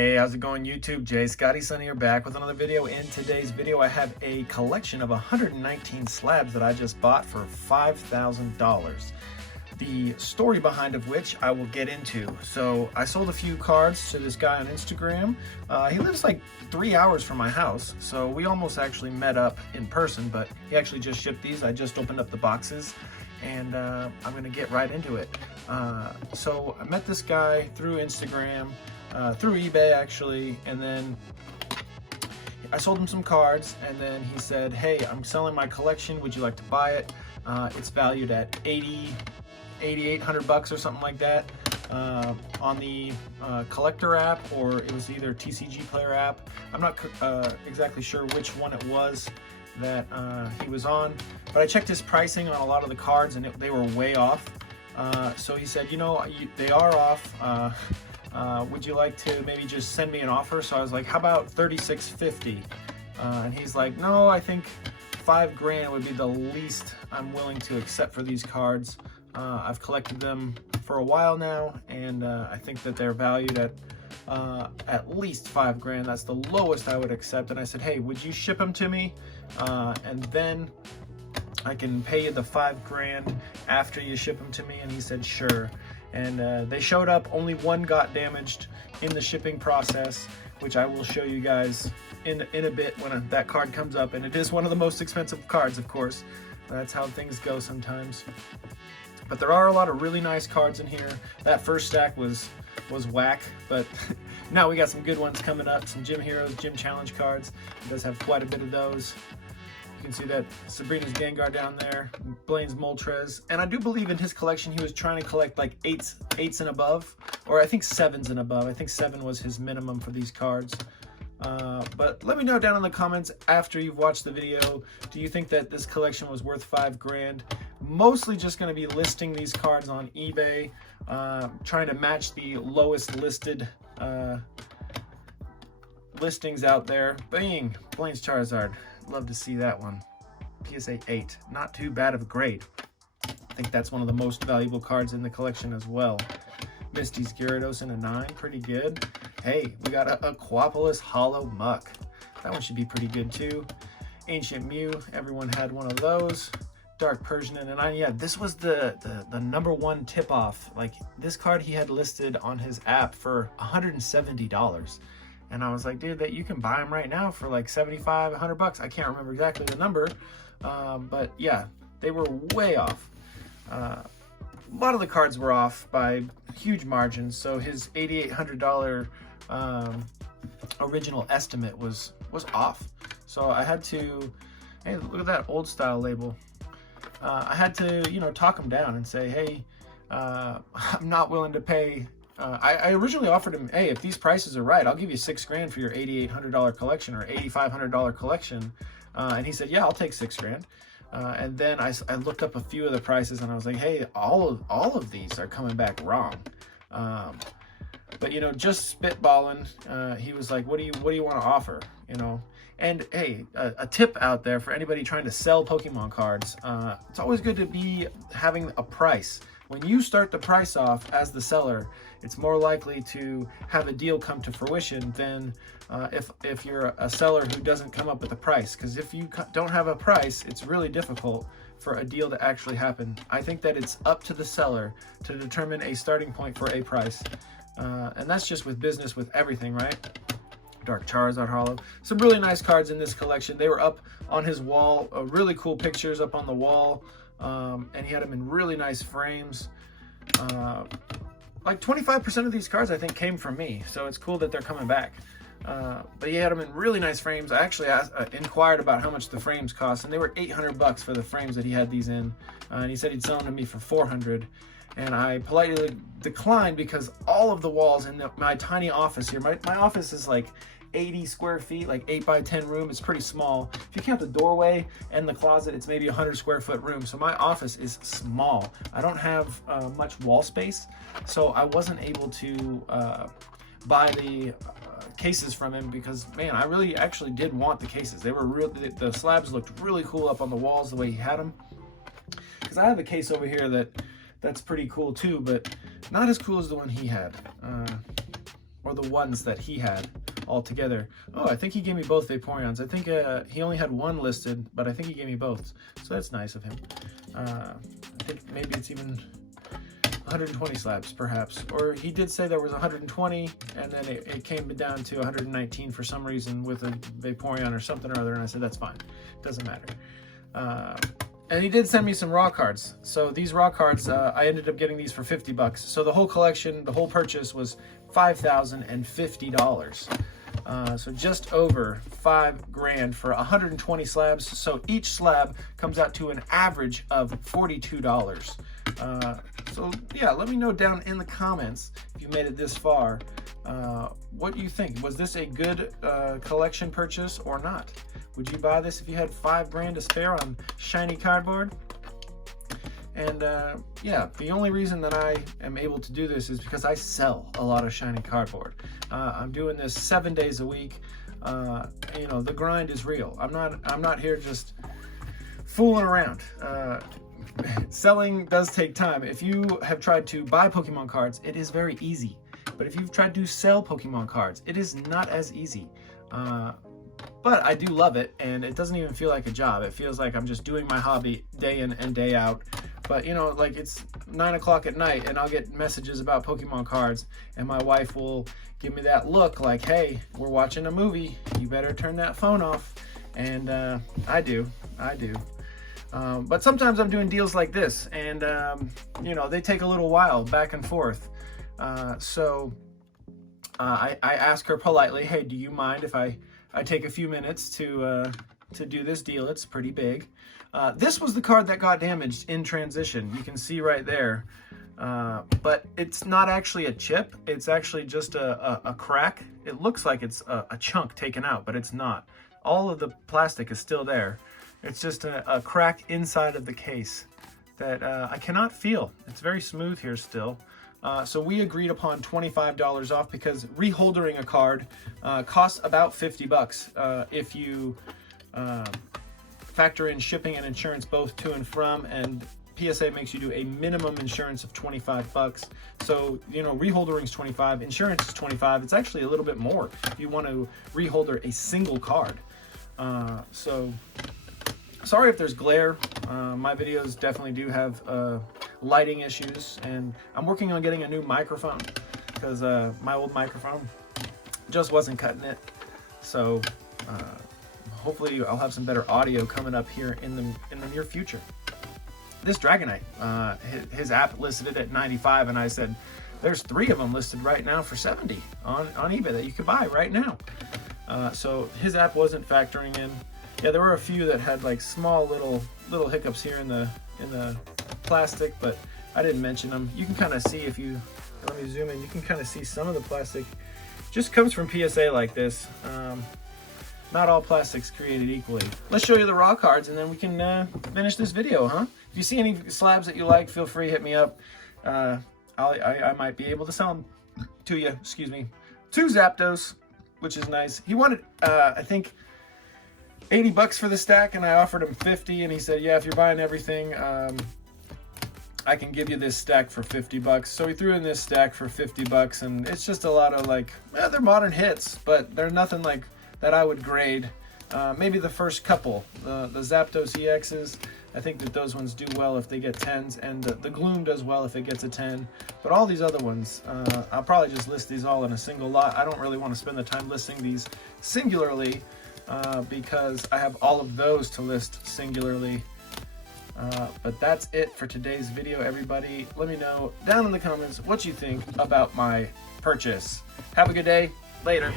Hey, how's it going YouTube? Jay Scotty Sunny here back with another video. In today's video I have a collection of 119 slabs that I just bought for $5,000. The story behind of which I will get into. So I sold a few cards to this guy on Instagram. He lives like 3 hours from my house, so we almost actually met up in person, but he actually just shipped these. I just opened up the boxes and I'm gonna get right into it. So I met this guy through Instagram, through eBay actually, and then I sold him some cards, and then he said, hey, I'm selling my collection, would you like to buy it? It's valued at $8,800 or something like that on the collector app, or it was either TCG Player app. I'm not exactly sure which one it was that he was on, but I checked his pricing on a lot of the cards and they were way off. So he said, you know, they are off. Would you like to maybe just send me an offer? So I was like, how about $3,650? And he's like, no, I think $5,000 would be the least I'm willing to accept for these cards. I've collected them for a while now, and I think that they're valued at least $5,000. That's the lowest I would accept. And I said, hey, would you ship them to me? And then I can pay you the $5,000 after you ship them to me. And he said, sure. And they showed up. Only one got damaged in the shipping process, which I will show you guys in a bit when that card comes up. And it is one of the most expensive cards, of course. That's how things go sometimes. But there are a lot of really nice cards in here. That first stack was whack, but now we got some good ones coming up. Some Gym Heroes, Gym Challenge cards. He does have quite a bit of those. You can see that Sabrina's Gengar down there, Blaine's Moltres, and I do believe in his collection he was trying to collect like eights and above, or I think 7s and above. I think 7 was his minimum for these cards. But let me know down in the comments after you've watched the video, do you think that this collection was worth $5,000? Mostly just going to be listing these cards on eBay, trying to match the lowest listed listings out there. Bang! Blaine's Charizard. Love to see that one. PSA 8. Not too bad of a grade. I think that's one of the most valuable cards in the collection as well. Misty's Gyarados in a 9. Pretty good. Hey, we got a Aquapolis Hollow Muck. That one should be pretty good too. Ancient Mew. Everyone had one of those. Dark Persian in a 9. Yeah, this was the ~1 tip-off. Like, this card he had listed on his app for $170. And I was like, dude, that you can buy them right now for like $75, $100. I can't remember exactly the number, but yeah, they were way off. A lot of the cards were off by huge margins. So his $8,800 original estimate was off. So I had to, hey, look at that old style label. I had to, you know, talk him down and say, hey, I'm not willing to pay. I originally offered him, hey, if these prices are right, I'll give you $6,000 for your $8,800 collection or $8,500 collection. And he said, yeah, I'll take $6,000. And then I looked up a few of the prices and I was like, hey, all of these are coming back wrong. But you know, just spitballing, he was like, what do you want to offer? You know, and hey, a tip out there for anybody trying to sell Pokemon cards, it's always good to be having a price. When you start the price off as the seller, it's more likely to have a deal come to fruition than if you're a seller who doesn't come up with a price. Because if you don't have a price, it's really difficult for a deal to actually happen. I think that it's up to the seller to determine a starting point for a price. And that's just with business, with everything, right? Dark Charizard Hollow. Some really nice cards in this collection. They were up on his wall, really cool pictures up on the wall. And he had them in really nice frames. Like 25% of these cards I think came from me, so it's cool that they're coming back. But he had them in really nice frames. I actually inquired about how much the frames cost, and they were $800 for the frames that he had these in. And he said he'd sell them to me for $400. And I politely declined because all of the walls in my tiny office here, my office is like 80 square feet, like 8 by 10 room. It's pretty small. If you count the doorway and the closet, it's maybe 100 square foot room. So my office is small. I don't have much wall space, so I wasn't able to buy the cases from him because, man, I really actually did want the cases. They were the slabs looked really cool up on the walls the way he had them. Because I have a case over here that's pretty cool too, but not as cool as the one he had. or the ones that he had all together. Oh, I think he gave me both Vaporeons. I think he only had one listed, but I think he gave me both. So that's nice of him. I think maybe it's even 120 slabs, perhaps. Or he did say there was 120, and then it came down to 119 for some reason with a Vaporeon or something or other, and I said, that's fine. Doesn't matter. And he did send me some raw cards. So these raw cards, I ended up getting these for 50 bucks. So the whole collection, the whole purchase was $5,050. So just over $5,000 for 120 slabs. So each slab comes out to an average of $42. So yeah, let me know down in the comments if you made it this far. What do you think? Was this a good collection purchase or not? Would you buy this if you had $5,000 to spare on shiny cardboard? And yeah, the only reason that I am able to do this is because I sell a lot of shiny cardboard. I'm doing this 7 days a week. You know, the grind is real. I'm not here just fooling around. Selling does take time. If you have tried to buy Pokemon cards, it is very easy. But if you've tried to sell Pokemon cards, it is not as easy. But I do love it, and it doesn't even feel like a job. It feels like I'm just doing my hobby day in and day out. But you know, like it's 9 o'clock at night and I'll get messages about Pokemon cards, and my wife will give me that look like, hey, we're watching a movie, you better turn that phone off. And I do. But sometimes I'm doing deals like this, and you know, they take a little while back and forth. So I ask her politely, hey, do you mind if I take a few minutes to do this deal? It's pretty big. This was the card that got damaged in transition. You can see right there. But it's not actually a chip. It's actually just a crack. It looks like it's a chunk taken out, but it's not. All of the plastic is still there. It's just a crack inside of the case that I cannot feel. It's very smooth here still. So we agreed upon $25 off because reholdering a card costs about 50 bucks if you factor in shipping and insurance both to and from, and PSA makes you do a minimum insurance of 25 bucks. So, you know, reholdering is 25, insurance is 25. It's actually a little bit more if you want to reholder a single card. So sorry if there's glare. My videos definitely do have lighting issues, and I'm working on getting a new microphone because my old microphone just wasn't cutting it. So hopefully I'll have some better audio coming up here in the near future. This Dragonite, his app listed it at 95, and I said there's 3 of them listed right now for 70 on eBay that you could buy right now. So his app wasn't factoring in. Yeah, there were a few that had like small little hiccups here in the plastic, but I didn't mention them. You can kind of see, if you let me zoom in, you can kind of see some of the plastic just comes from PSA like this. Not all plastic's created equally. Let's show you the raw cards, and then we can finish this video, huh? If you see any slabs that you like, feel free to hit me up. I might be able to sell them to you. Excuse me. 2 Zapdos, which is nice. He wanted, I think, 80 bucks for the stack, and I offered him 50, and he said, yeah, if you're buying everything, I can give you this stack for 50 bucks. So we threw in this stack for 50 bucks, and it's just a lot of like, they're modern hits, but they're nothing like that I would grade. Maybe the first couple, the Zapdos EXs, I think that those ones do well if they get 10s, and the Gloom does well if it gets a 10. But all these other ones, I'll probably just list these all in a single lot. I don't really want to spend the time listing these singularly because I have all of those to list singularly. But that's it for today's video, everybody. Let me know down in the comments what you think about my purchase. Have a good day. Later.